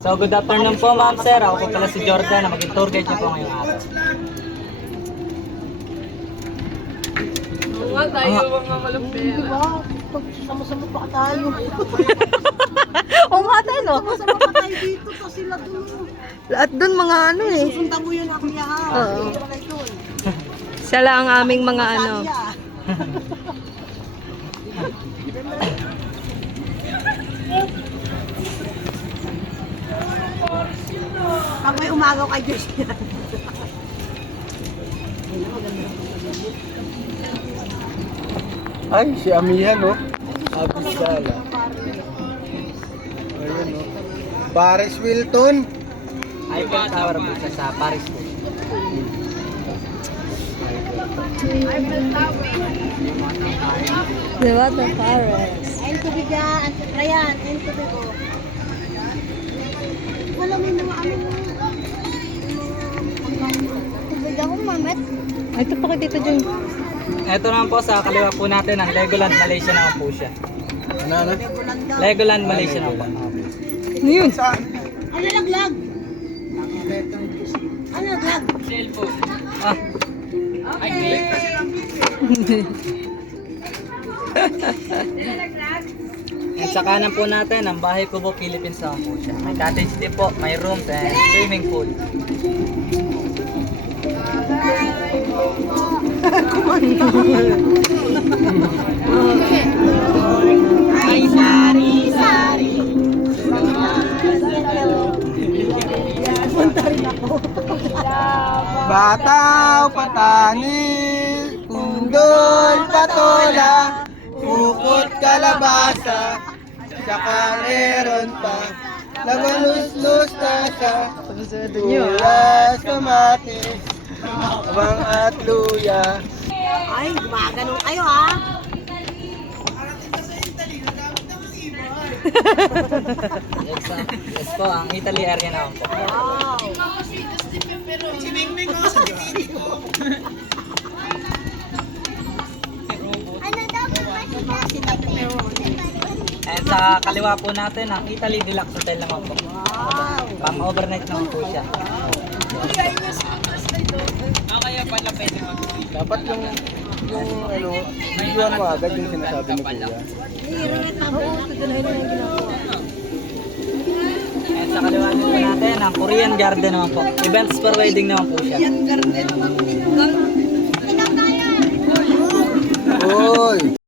So good afternoon po ma'am sir, ako po pala si Jordan na maging tour guide niyo po ngayong araw. Mga tayo mga malupit. Diba? Sama-sama pa tayo. Oo nga tayo, no? Sama-sama pa tayo dito. Tapos sila dun. At dun mga ano eh. Susundan mo yun ako niya. Oo. Siya lang ang aming mga ano. Pag may umagaw kay Diyos yan. Ay, si Amihan, no? Abisala. Ayun, no? Paris Wilton. Eiffel Tower po siya sa Paris po. Diba? The forest. Ayun tubig yan. Ryan, ayun tubig ko. Wala may mga ano. Tubig ako, mamet. Ay, ito pa kay Tito Jun. Ito naman po sa kaliwa po natin ang Legoland Malaysia naman po siya. Ano? Legoland Malaysia naman po. Ano yun? Ano laglag? Ano laglag? Ah, at sa kanan po natin, ang Bahay Kubo Philippines naman po siya. May cottage din po, may rooms and swimming pool. Ay, sari-sari. Punta rin ako. Bataw, patani, pundol, patola, bukot kalabasa, saka meron pa, lagalus-lus na sa tulas, kamatis, abang at luya. Ay, gumagano kayo ha. Yes po, ang Italy area naman po. Wow. And sa kaliwa po natin, ang Italy Deluxe Hotel naman po. Wow. Pang overnight naman po siya. Dapat yung ano, videoan mo agad yung sinasabi ni Kuya. Oo, tutuloy na yung ginagawa. And sa kaliwa din po natin, ang Korean Garden naman po. Events for wedding naman po siya. Uy!